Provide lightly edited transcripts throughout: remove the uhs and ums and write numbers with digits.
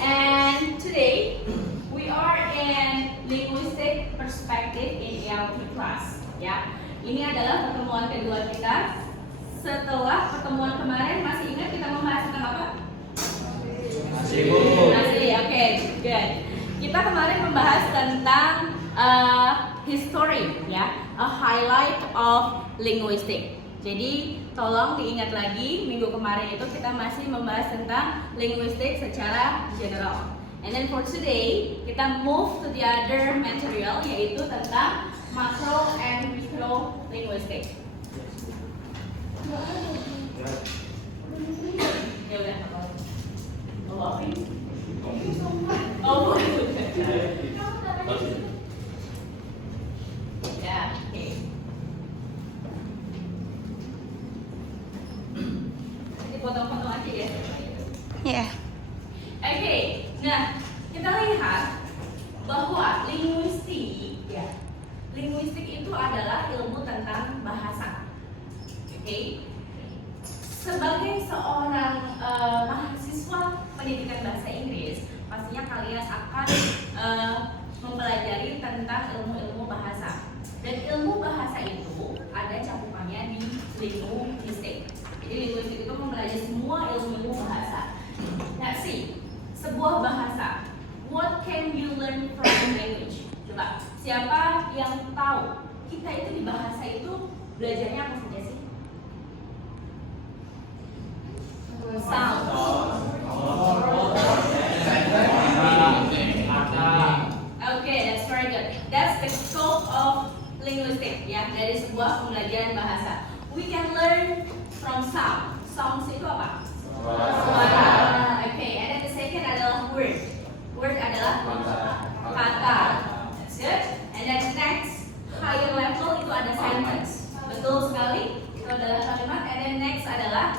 And today we are in linguistic perspective in ELT class. Ya, ini adalah pertemuan kedua kita. Setelah pertemuan kemarin, masih ingat kita membahas tentang apa? Masih, oke, good. Kita kemarin membahas tentang history, ya, a highlight of linguistic. Jadi tolong diingat lagi, minggu kemarin itu kita masih membahas tentang linguistik secara general. And then for today, kita move to the other material, yaitu tentang macro and micro linguistic. Ya udah. Oh, ya, oke. Potong-potong aja ya. Iya. Oke, nah kita lihat bahwa linguistik, ya, linguistik itu adalah ilmu tentang bahasa. Oke, sebagai seorang mahasiswa pendidikan bahasa Inggris, pastinya kalian akan mempelajari tentang ilmu-ilmu bahasa. Dan ilmu bahasa itu ada cakupannya di linguistik. Jadi linguistik itu mempelajari semua ilmu-ilmu bahasa. Nah, sebuah bahasa. What can you learn from language? Coba, siapa yang tahu kita itu di bahasa itu belajarnya apa saja sih? Sound. Okay, that's very good. That's the scope of linguistic, ya, dari sebuah pembelajaran bahasa. We can learn from sound. Sounds itu apa? Suara. Okay, and then the second adalah word. Word adalah kata. That's good. And then next higher level itu ada sentence. Betul sekali. Itu adalah kalimat. And then next adalah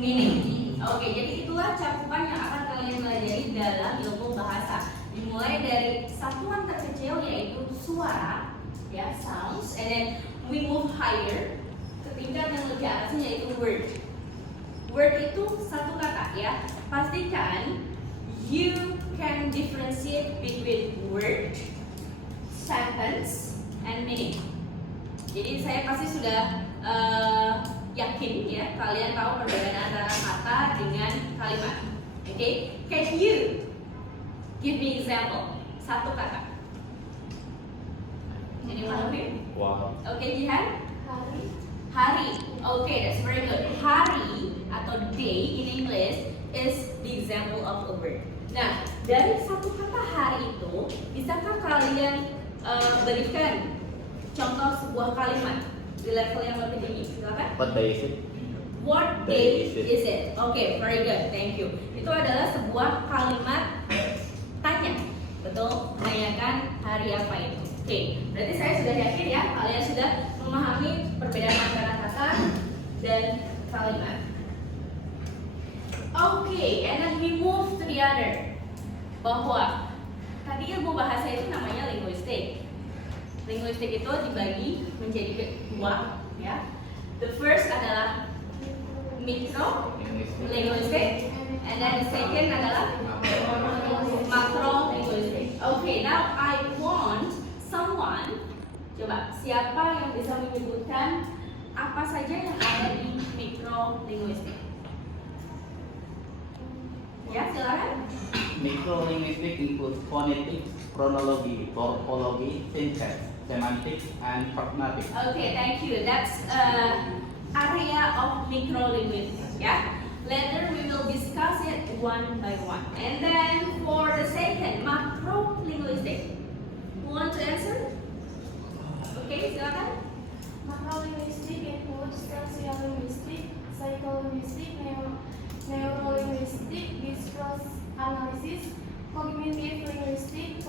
meaning. Oke, jadi itulah cakupan yang akan kalian pelajari dalam ilmu bahasa. Dimulai dari satuan terkecil yaitu suara, ya, sounds, and then we move higher ke tingkat yang lebih atasnya yaitu word. Word itu satu kata, ya. Pastikan you can differentiate between word, sentence, and meaning. Jadi saya pasti sudah yakin, ya, kalian tahu perbedaan antara kata dengan kalimat. Oke, can you give me example? Satu kata. Anyone of you? Wow. Oke, Jihan? Hari. Okay, that's very good. Hari atau day in English is the example of a word. Nah, dari satu kata hari itu, bisakah kalian berikan contoh sebuah kalimat di level yang lebih tinggi? Silakan. What day is it? What day is it? Okay, very good. Thank you. Itu adalah sebuah kalimat tanya. Betul, menanyakan hari apa itu. Oke, berarti saya sudah yakin, ya, kalian sudah memahami perbedaan antara kata dan kalimat. Oke, and then we move to the other. Bahwa tadi ilmu bahasa itu namanya linguistik. Linguistik itu dibagi menjadi dua, ya. The first adalah micro linguistik, and then the second adalah macro linguistik. Okay, now I want someone, coba, siapa yang bisa menyebutkan apa saja yang ada di micro linguistik? Ya, silakan. Microlinguistics includes phonetics, phonology, morphology, syntax, semantics, and pragmatics. Okay, thank you. That's area of microlinguistics. Yeah. Later we will discuss it one by one. And then for the second, macro linguistic. Who want to answer? Okay, silakan. Macrolinguistic includes sociolinguistic, psycholinguistic, neurolinguistic, discourse analysis, cognitive linguistic,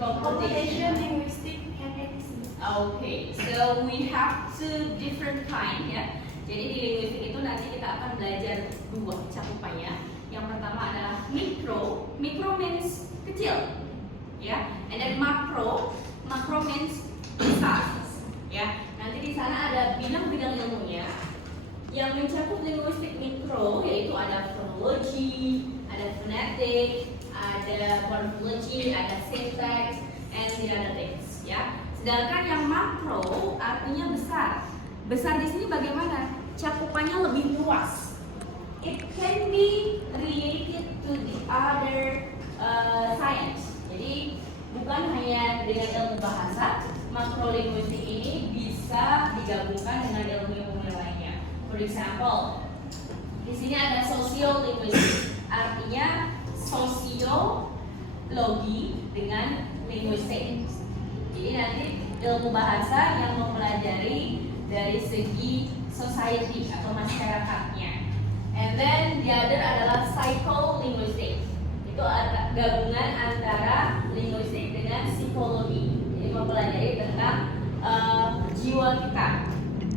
computation linguistic, and etc. Okay, so we have two different kind, ya. Jadi di linguistik itu nanti kita akan belajar dua cakupannya. Yang pertama adalah micro. Micro means kecil, ya. And then macro means besar, ya. Nanti di sana ada bidang-bidang ilmunya yang mencakup linguistik mikro, yaitu ada morphology, ada phonetic, ada morphology, ada syntax, and the other things, ya. Sedangkan yang makro artinya besar. Besar di sini bagaimana? Cakupannya lebih luas. It can be related to the other science. Jadi bukan hanya dengan ilmu bahasa, makrolinguistik ini bisa digabungkan dengan ilmu-ilmu lainnya. For example, di sini ada sosiolinguistik, artinya sosiologi dengan linguistik. Jadi nanti ilmu bahasa yang mempelajari dari segi society atau masyarakatnya. And then the other adalah psycholinguistic. Itu gabungan antara linguistik dengan psikologi. Jadi mempelajari tentang jiwa kita,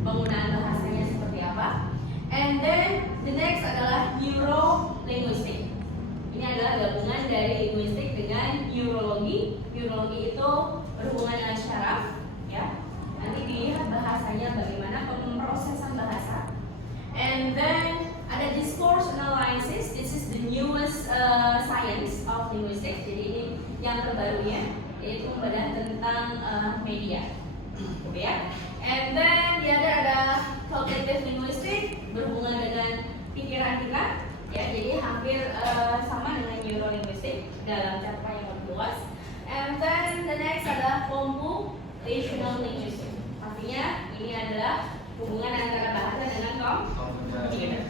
penggunaan bahasanya seperti apa. And then the next adalah neurolinguistic. Ini adalah gabungan dari linguistik dengan neurologi. Neurologi itu berhubungan dengan syaraf, ya. Nanti dilihat bahasanya bagaimana pemrosesan bahasa. And then ada discourse analysis. This is the newest science of linguistics. Jadi ini yang terbarunya, yaitu membedah tentang media, ya. And then the other ada cognitive linguistic, berhubungan dengan pikiran kita, ya. Jadi hampir sama dengan neurolinguistic dalam cakupan yang lebih luas. And then the next adalah computational linguistic. Artinya ini adalah hubungan antara bahasa dengan komputer.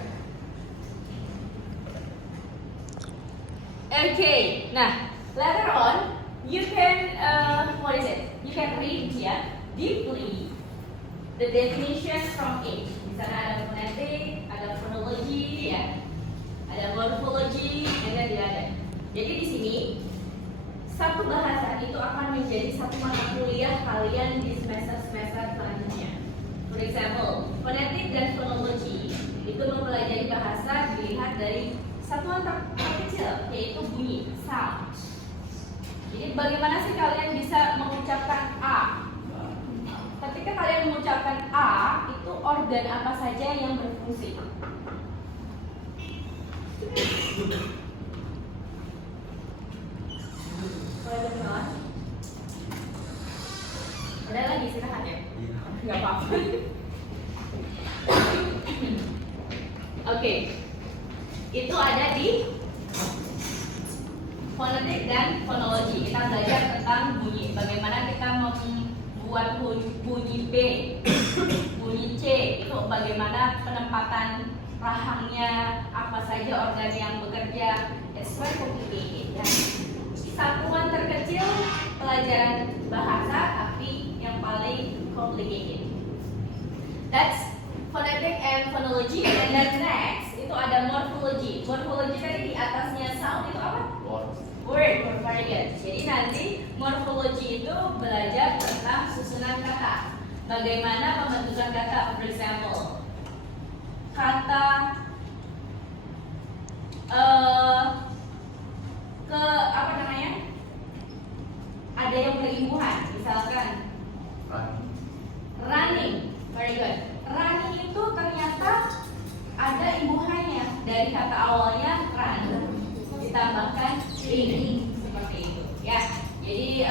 Okay, nah later on you can you can read deeply the definition from it. Di sana ada phonetic, ada phonology, ya, ada morphology, dan ada. Jadi di sini satu bahasa itu akan menjadi satu mata kuliah kalian di semester selanjutnya. For example, phonetic dan phonology itu mempelajari bahasa dilihat dari satuan terkecil, yaitu bunyi, sound. Jadi bagaimana sih kalian bisa mengucapkan A? Ketika kalian mengucapkan A, itu organ apa saja yang berfungsi? Udah lagi istirahat ya? Gak apa-apa. Oke. Itu ada di fonetik dan fonologi. Kita belajar tentang bunyi. Bagaimana kita membuat bunyi B, bunyi C. Itu bagaimana penempatan rahangnya, apa saja organ yang bekerja. It's very complicated, ya. Satuan terkecil pelajaran bahasa, tapi yang paling complicated. That's phonetic and phonology. And then next itu ada morphology. Morphology tadi di atasnya sound itu apa? Word. Very good. Jadi nanti morphology itu belajar tentang susunan kata. Bagaimana pembentukan kata. For example, kata apa namanya? Ada yang berimbuhan, misalkan running. Very good. Running itu ternyata ada imbuhannya dari kata awalnya run ditambahkan ing, seperti itu, ya. Jadi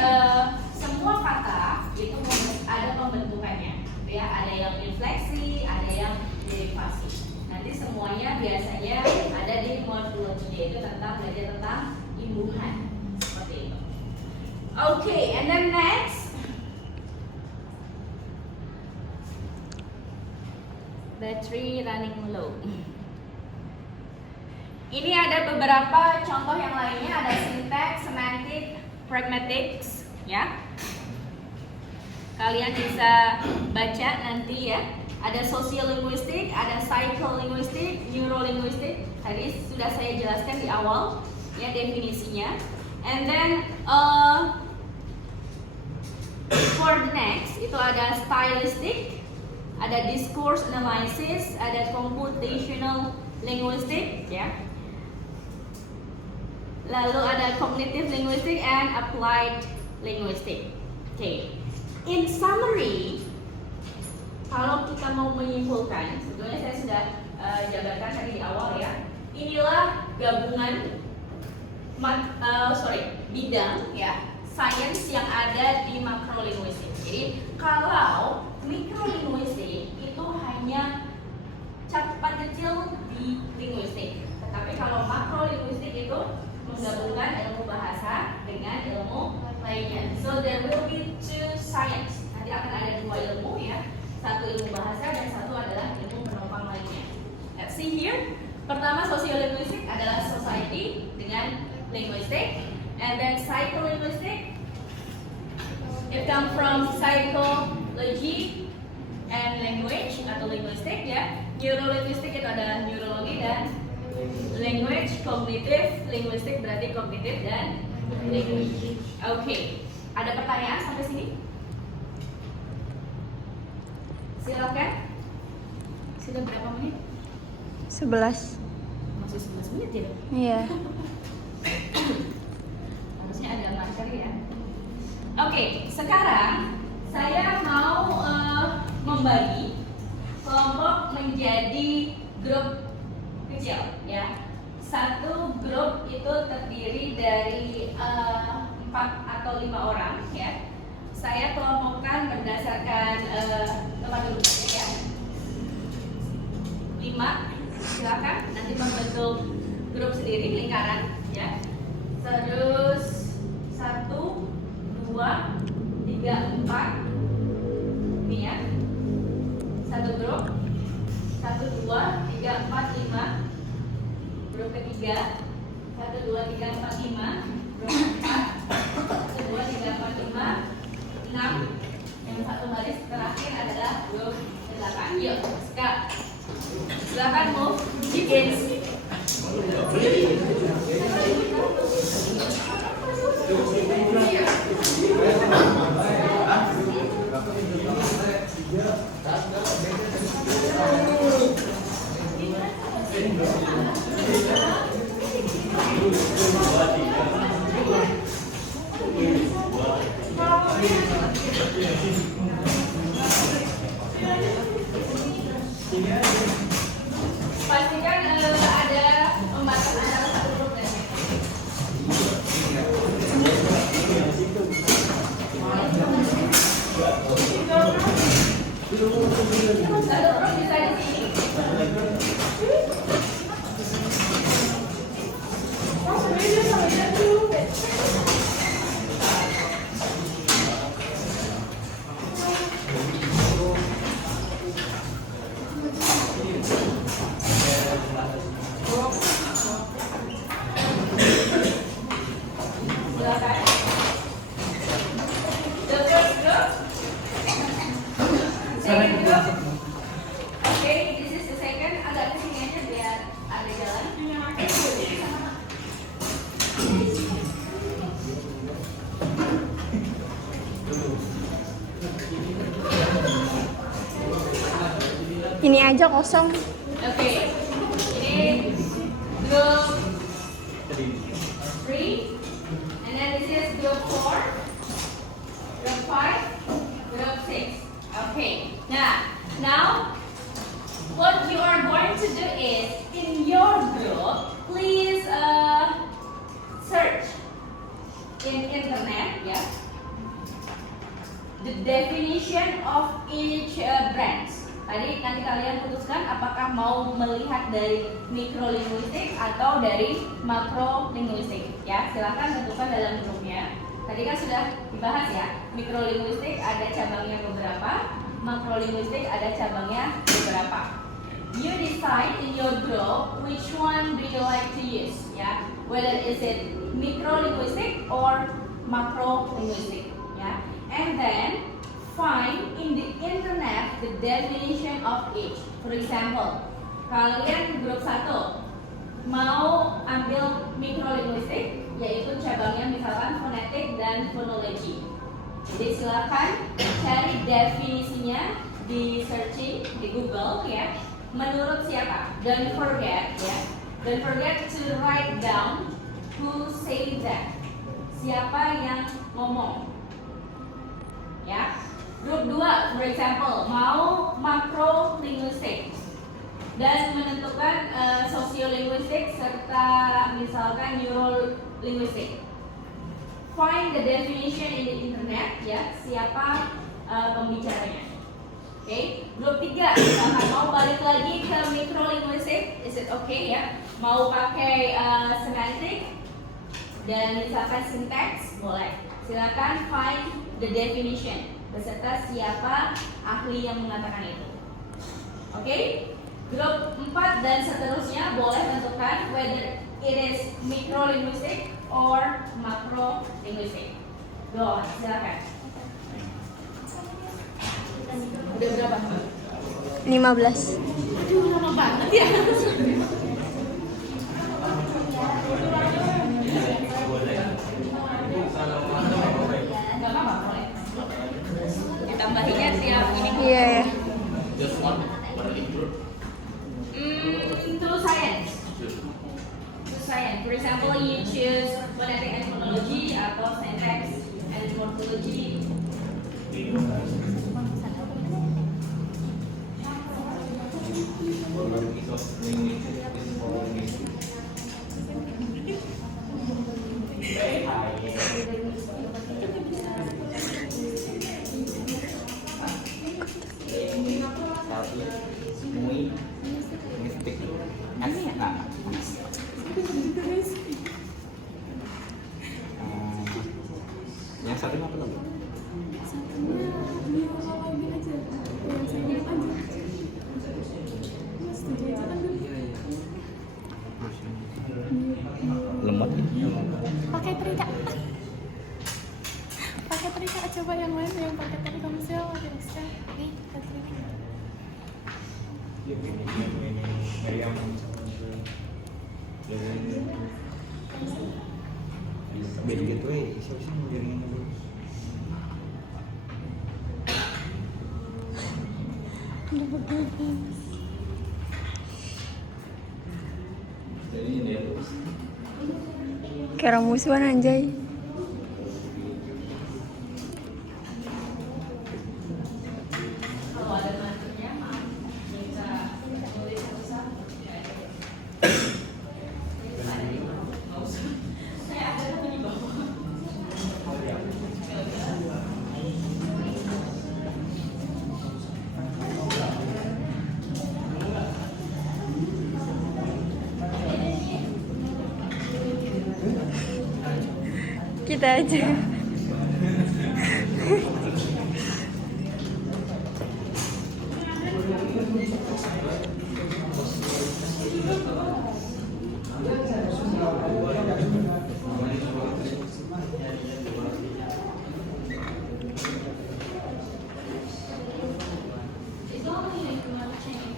semua kata itu ada pembentukannya, ya. Ada yang infleksi, ada yang derivasi. Nanti semuanya biasanya ada di morfologi, yaitu tentang belajar tentang imbuhan, seperti itu. Okay, and then next, battery running low. Ini ada beberapa contoh yang lainnya, ada syntax, semantic, pragmatics, ya. Kalian bisa baca nanti, ya. Ada sosiolinguistik, ada psycholinguistik, neurolinguistik. Tadi sudah saya jelaskan di awal, ya, definisinya. And then for the next itu ada stylistic, ada discourse analysis, ada computational linguistic, ya. Lalu ada cognitive linguistic and applied linguistic. Okay. In summary, kalau kita mau menyimpulkan, sebetulnya saya sudah jabarkan tadi di awal, ya. Inilah gabungan bidang ya sains yang ada di makrolinguistik. Jadi kalau mikrolinguistik itu hanya cakupan kecil di linguistik, tetapi kalau makrolinguistik itu menggabungkan ilmu bahasa dengan ilmu lainnya. So there will be two science. Nanti akan ada dua ilmu ya, satu ilmu bahasa dan satu adalah ilmu penopang lainnya. Let's see here. Pertama sosiolinguistik adalah society dengan linguistik, and then psycholinguistic. It comes from psychology and language atau linguistik ya. Neurolinguistik itu adalah neurologi dan language, kognitif, linguistik berarti kognitif dan language. Oke, ada pertanyaan sampai sini? Silakan. Sudah berapa menit? 11. Masih 11 menit ya? Iya. Harusnya ada marker ya. Oke, sekarang saya mau membagi kelompok menjadi grup kecil ya. Satu grup itu terdiri dari 4 atau 5 orang ya. Saya kelompokkan berdasarkan tempat duduknya ya. 5, silakan nanti membentuk grup sendiri lingkaran ya. Terus 1, 2, 3, 4 ini ya. Satu grup 1, 2, 3, 4, 5. Grup ketiga 1, 2, 3, 4, 5. Grup keempat 1, 2, 3, 4, 5, 6. Yang satu baris terakhir adalah grup 8. Yuk, silakan move, begin. Pastikan ada pembatas antara satu grup dan yang lain. Satu grup bisa di sini. Silakan. The first group. Second group. Okay, this is the second. Agak kesini aja biar ada jalan. Ini aja kosong. Oke, ini group 3, and then this is group 4, group 5, group 6. Okay, now what you are going to do is in your group, please search in internet, yeah, the definition of each branch. Tadi nanti kalian putuskan apakah mau melihat dari mikrolinguistik atau dari makrolinguistik ya. Silakan tentukan dalam grupnya. Tadi kan sudah dibahas ya, mikrolinguistik ada cabangnya beberapa, makrolinguistik ada cabangnya beberapa. You decide in your group which one do you like to use ya, whether is it mikrolinguistik or makrolinguistik ya. And then find in the internet the definition of each. For example, kalian grup 1 mau ambil mikrolinguistik, yaitu cabangnya misalkan fonetik dan fonologi. Jadi silakan cari definisinya di searching di Google ya. Menurut siapa? Don't forget ya. Don't forget to write down who say that. Siapa yang ngomong? Ya. Grup 2, for example, mau makrolinguistik dan menentukan sosiolinguistik serta misalkan neurolinguistic. Find the definition in the internet, ya, siapa pembicaranya. Oke, grup 3 misalkan mau balik lagi ke microlinguistic, is it okay ya? Mau pakai semantic dan misalkan syntax, boleh. Silakan find the definition beserta siapa ahli yang mengatakan itu. Oke, grup 4 dan seterusnya boleh tentukan whether it is microlinguistic or macrolinguistic. Go on, silakan. Udah berapa? 15. Aduh, lama banget ya. Gak apa-apa, boleh. Ditambahinnya tiap ini. Iya ya. Just one or include. Into science. To science. For example, you choose phonetic and phonology atau syntax and morphology. Muy mistik. Yang satunya apa lagi? Lemot. Pakai terikat. Pakai terikat, coba yang lain yang pakai tadi kamu sel, bisa. Nih, terikat. Kayak musuhan anjay. Kalau ada mantunya, maaf, bisa tulis satu-satu. Nggak usah. Saya ada tapi di bawah. Kita aja. It's only if you want to change.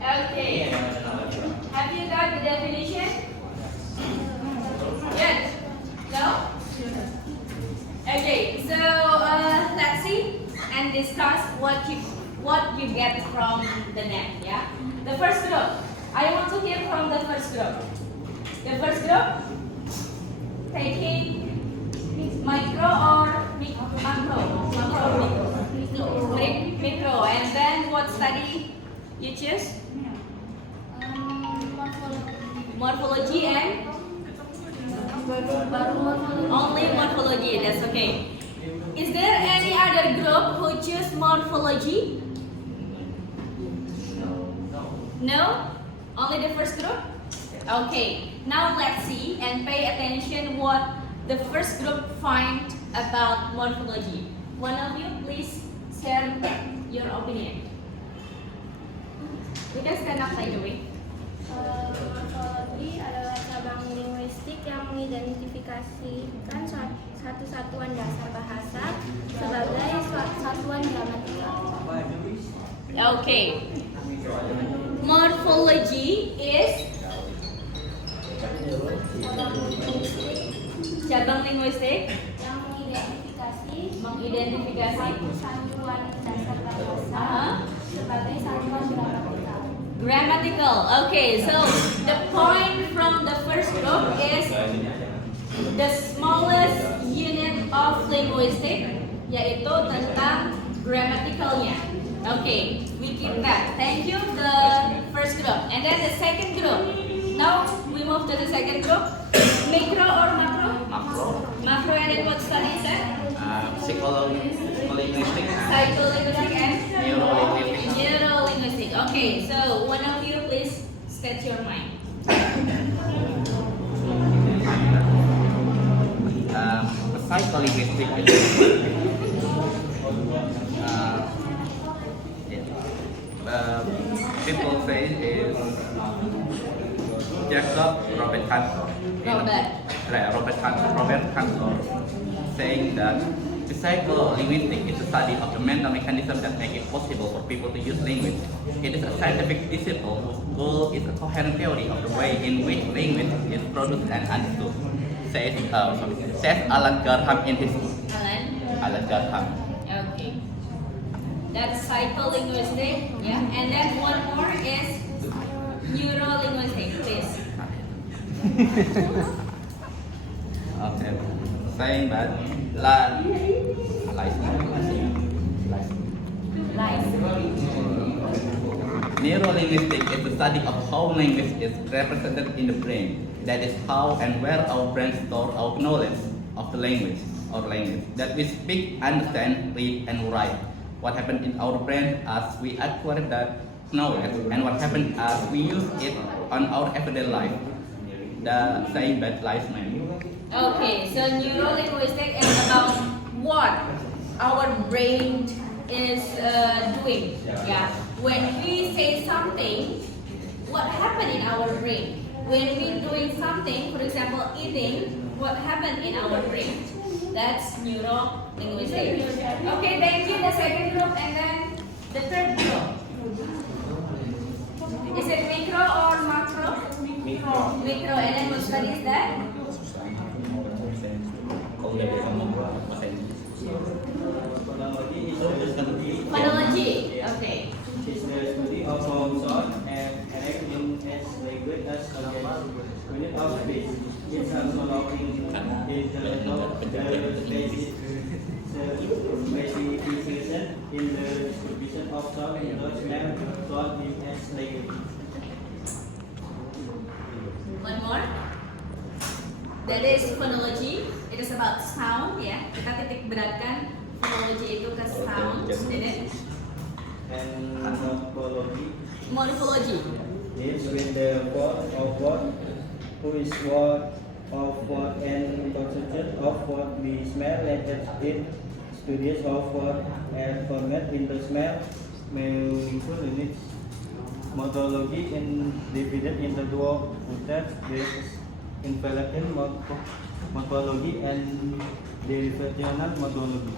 Okay. Have you got the definition? Yes. No? Okay. So let's see and discuss what you get from the net. Yeah. The first group. I want to hear from the first group. The first group taking micro or macro? Micro. And then what study you choose? morphology and only morphology. That's okay. Is there any other group who choose morphology? No? Only the first group? Okay. Now let's see and pay attention what the first group find about morphology. One of you please share your opinion. You can stand up right away. Morfologi adalah cabang linguistik yang mengidentifikasikan satu satuan dasar bahasa sebagai satuan gramatikal. Okay. Morphology is cabang linguistik Yang mengidentifikasi satuan dasar bahasa sebagai satuan gramatikal. grammatical. Okay, so the point from the first group is the smallest unit of linguistic, yaitu tentang grammaticalnya. Okay, we keep that. Thank you, the first group. And then the second group. Now we move to the second group. Micro or macro? Macro. Macro, and then what study is that? Psycholinguistic. Psycholinguistic and Neurolinguistic. neurolinguistic. Okay, so one of you please sketch your mind. Psycholinguistic is people say is Jacob Robert Cantor. Robert Cantor saying that the psycholinguistic is the study of the mental mechanism that make it possible for people to use language. It is a scientific discipline whose goal is a coherent theory of the way in which language is produced and understood. Says Alan Garham in his book. Alan Garham. Okay. That's psycholinguistic, yeah. And then one more is neurolinguistic, please. Okay. Saying that neurolinguistic is the study of how language is represented in the brain. That is how and where our brain store our knowledge of the language or language that we speak, understand, read, and write. What happened in our brain as we acquire that knowledge, and what happened as we use it on our everyday life. The saying that lies man. Okay, so neurolinguistic is about what our brain is doing. Yeah. When we say something, what happened in our brain? When we doing something, for example, eating, what happened in our brain? That's neurolinguistic. Okay, thank you. The second group and then the third group. Is it micro or macro? Micro. And then what study is that? Phonology. Okay. Is the study of sound and acting as language as a unit of speech. It's also allowing the specification in the distribution of sound in those and thought in as language. One more. That is phonology. It is about sound, ya. Kita titik beratkan phonology itu ke sound. And morphology Morphology. deals with the form of what, who is what, of what, and constitution of what we smell, and it studies of what are formed in the smell meaningful units. Morphology is divided into two methods: the invalid morphology and derivational morphology.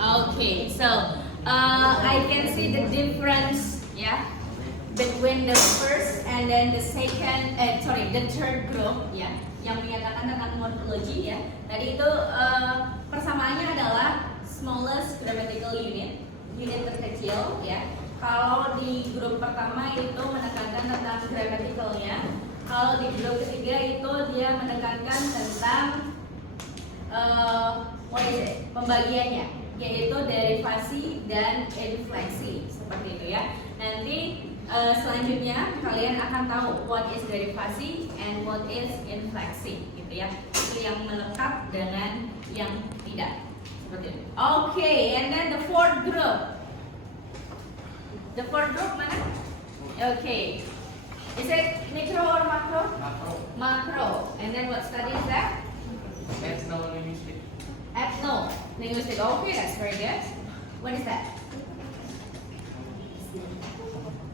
Okay, so I can see the difference, yeah, between the first and then the second, the third group, ya, yang menyatakan tentang morphology, ya. Tadi itu persamaannya adalah smallest grammatical unit terkecil, ya. Kalau di grup pertama itu menekankan tentang grammaticalnya, kalau di grup ketiga itu dia menekankan tentang pembagiannya, yaitu derivasi dan infleksi, seperti itu ya. Nanti selanjutnya kalian akan tahu what is derivasi and what is infleksi, gitu ya. Itu yang melekat dengan yang tidak. Seperti itu. Okay, and then the fourth group. The fourth group mana? Okay. Is it micro or macro? Macro. Macro. And then what study is that? Ethno-linguistic. Ethno-linguistic. Okay, that's very good. What is that?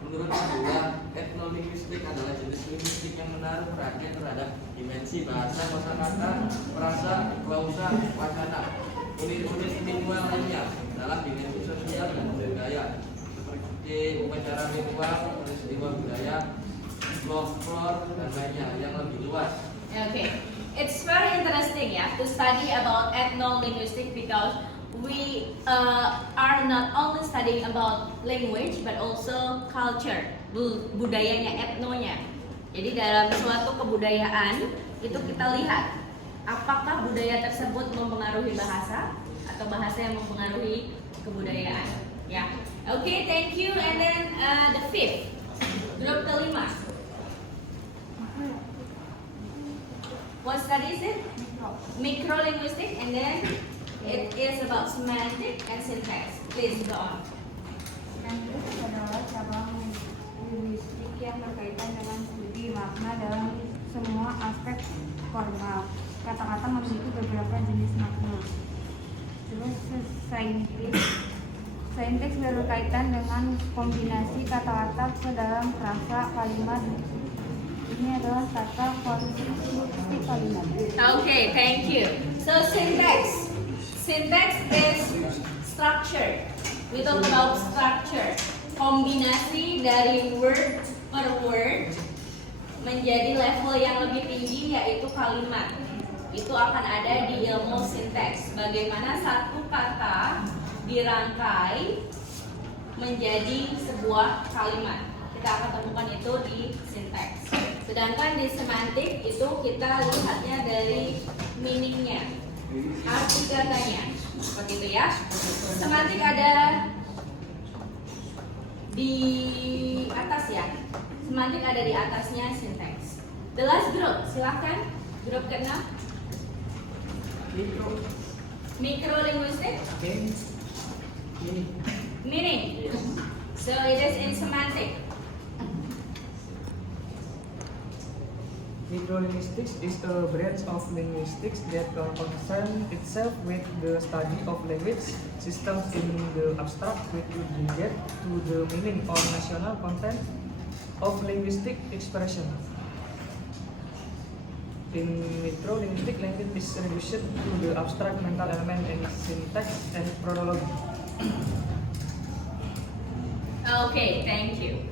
Menurut saya, etnolinguistik adalah jenis linguistik yang menaruh perhatian terhadap dimensi bahasa, kosakata, frasa, klausa, wacana, unit-unit bilingual lainnya dalam dimensi sosial dan budaya, seperti upacara ritual, peristiwa budaya, folklore, dan lainnya yang lebih luas. Okay, it's very interesting, yeah, to study about ethno-linguistic because we are not only studying about language but also culture, budayanya, etnonya. Jadi dalam suatu kebudayaan itu kita lihat apakah budaya tersebut mempengaruhi bahasa atau bahasa yang mempengaruhi kebudayaan. Ya, okay, thank you. And then the fifth, grup kelima. What study is it? Microlinguistic, and then it is about semantic and syntax. Please go on. Semantik adalah cabang linguistik yang berkaitan dengan studi makna dalam semua aspek formal. Kata-kata memiliki beberapa jenis makna. Terus syntax berkaitan dengan kombinasi kata-kata ke dalam frasa kalimat. Ini adalah kata konstruksi kalimat. Okay, thank you. So syntax. Syntax is structure. We talk about structure. Kombinasi dari word per word menjadi level yang lebih tinggi yaitu kalimat. Itu akan ada di ilmu syntax. Bagaimana satu kata dirangkai menjadi sebuah kalimat. Kita akan temukan itu di syntax. Sedangkan di semantik itu kita lihatnya dari meaningnya, arti katanya, seperti itu ya. Semantik ada di atas ya. Semantik ada di atasnya syntax. The last group, silakan. Grup ke-6. Microlinguistic. Meaning. So it is in semantic. Microlinguistics is a branch of linguistics that concerns itself with the study of language systems in the abstract with regard to the meaning or national content of linguistic expression. In microlinguistic, language is reduced to the abstract mental element and syntax and chronology. Okay, thank you.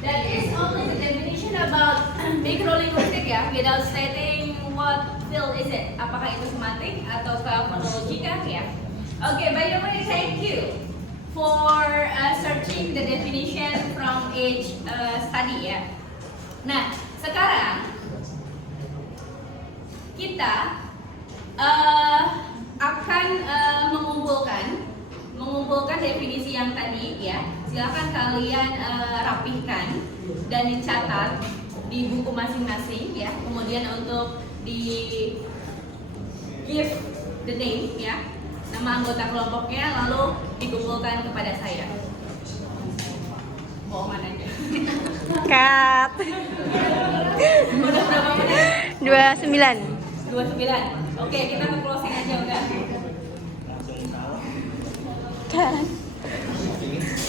That is only the definition about microlinguistic ya, without stating what field is it. Apakah itu semantik atau phonology kan ya? Okay, by the way, thank you for searching the definition from each study ya. Nah, sekarang kita akan mengumpulkan definisi yang tadi ya. Silakan kalian rapihkan dan dicatat di buku masing-masing ya. Kemudian untuk di give the name ya, nama anggota kelompoknya, lalu dikumpulkan kepada saya. Bohongan aja. Cut. Udah berapa menit? 29. 29. Oke, kita ke closing aja udah. Cut.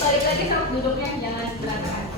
Balik lagi sama duduknya, jangan berantakan.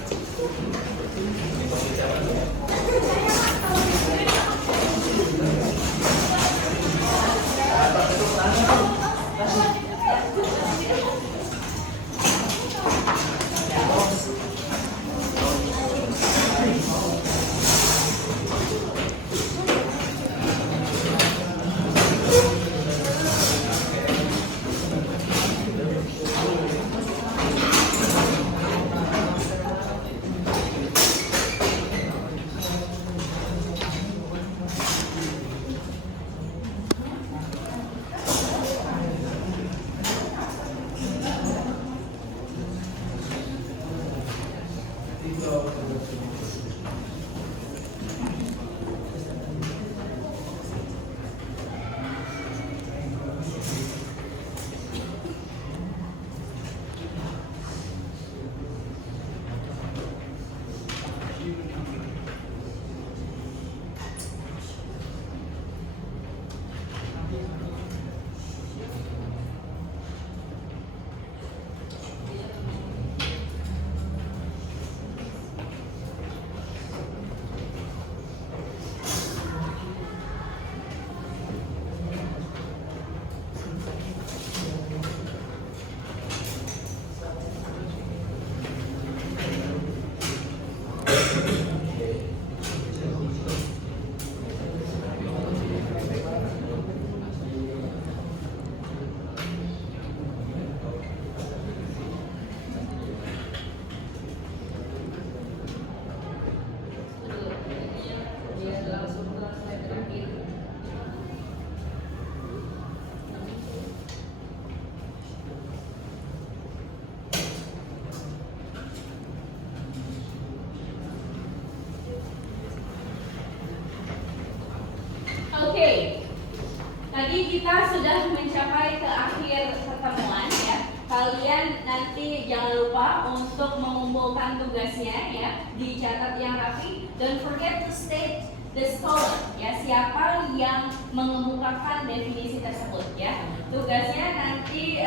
tadi kita sudah mencapai ke akhir pertemuan ya. Kalian nanti jangan lupa untuk mengumpulkan tugasnya ya, dicatat yang rapi. Don't forget to state the scholar ya, siapa yang mengemukakan definisi tersebut ya. Tugasnya nanti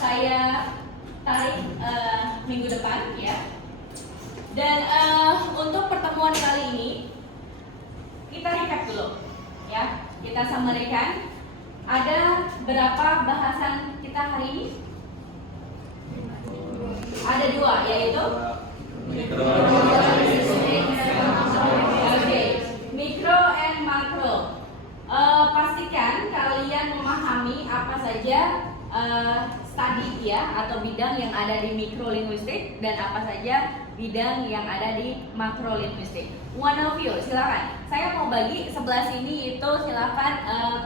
saya tarik minggu depan ya. Dan untuk pertemuan kali ini kita recap dulu ya. Kita summary-kan ada berapa bahasan kita hari ini? Ada 2, yaitu Oke, mikro and makro. Pastikan kalian memahami apa saja studi ya atau bidang yang ada di mikrolinguistik dan apa saja bidang yang ada di makrolinguistik. One of you, silakan. Saya mau bagi sebelah sini itu silakan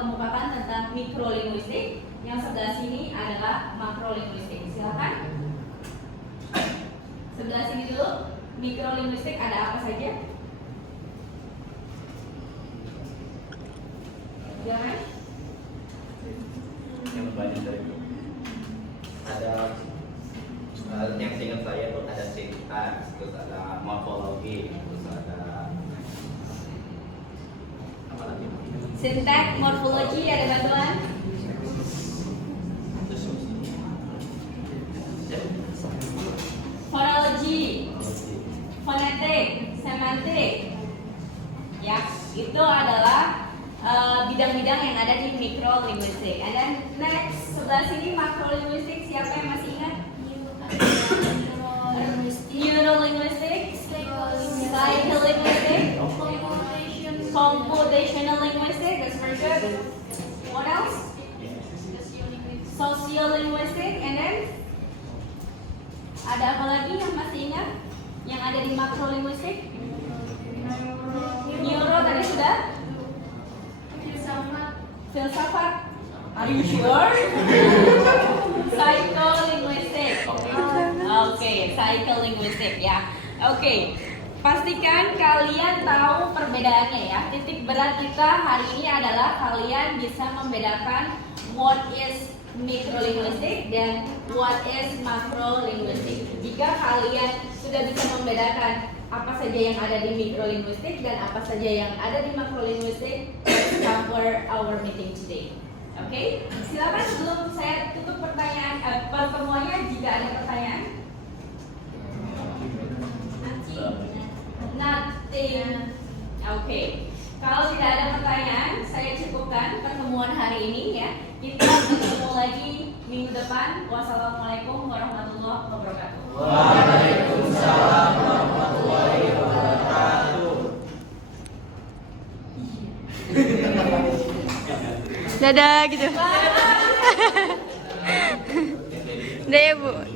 kemukakan tentang mikrolinguistik, yang sebelah sini adalah makrolinguistik. Silakan. Sebelah sini dulu, mikrolinguistik ada apa saja? Jangan. Yang banyak dari itu ada yang seingat saya tuh ada sintaks, terus ada morfologi, terus ada apa lagi? Sintak, morfologi, ada bantuan? Fonologi, fonetik, semantik. Ya, itu adalah bidang-bidang yang ada di mikrolinguistik. And then next, sebelah sini makrolinguistik, siapa yang masih ingat? Neurolinguistic, psycholinguistic, computational linguistic, that's very good. What else? Sociolinguistic, and then ada apa lagi yang masih ingat? Yang ada di makrolinguistik? Neuro tadi sudah? Filsafat. Are you sure? Psycholinguistic. Oke, psycholinguistic ya. Oke, pastikan kalian tahu perbedaannya ya. Titik berat kita hari ini adalah kalian bisa membedakan what is mikrolinguistik dan what is makrolinguistik. Jika kalian sudah bisa membedakan apa saja yang ada di mikrolinguistik dan apa saja yang ada di makrolinguistik, let's cover our meeting today. Oke, silakan sebelum saya tutup pertemuannya, jika ada pertanyaan. Nothing. Oke. Kalau tidak ada pertanyaan, saya cukupkan pertemuan hari ini ya. Kita bertemu lagi minggu depan. Wassalamualaikum warahmatullahi wabarakatuh. Waalaikumsalam warahmatullahi wabarakatuh. Dadah gitu. Udah ya Bu.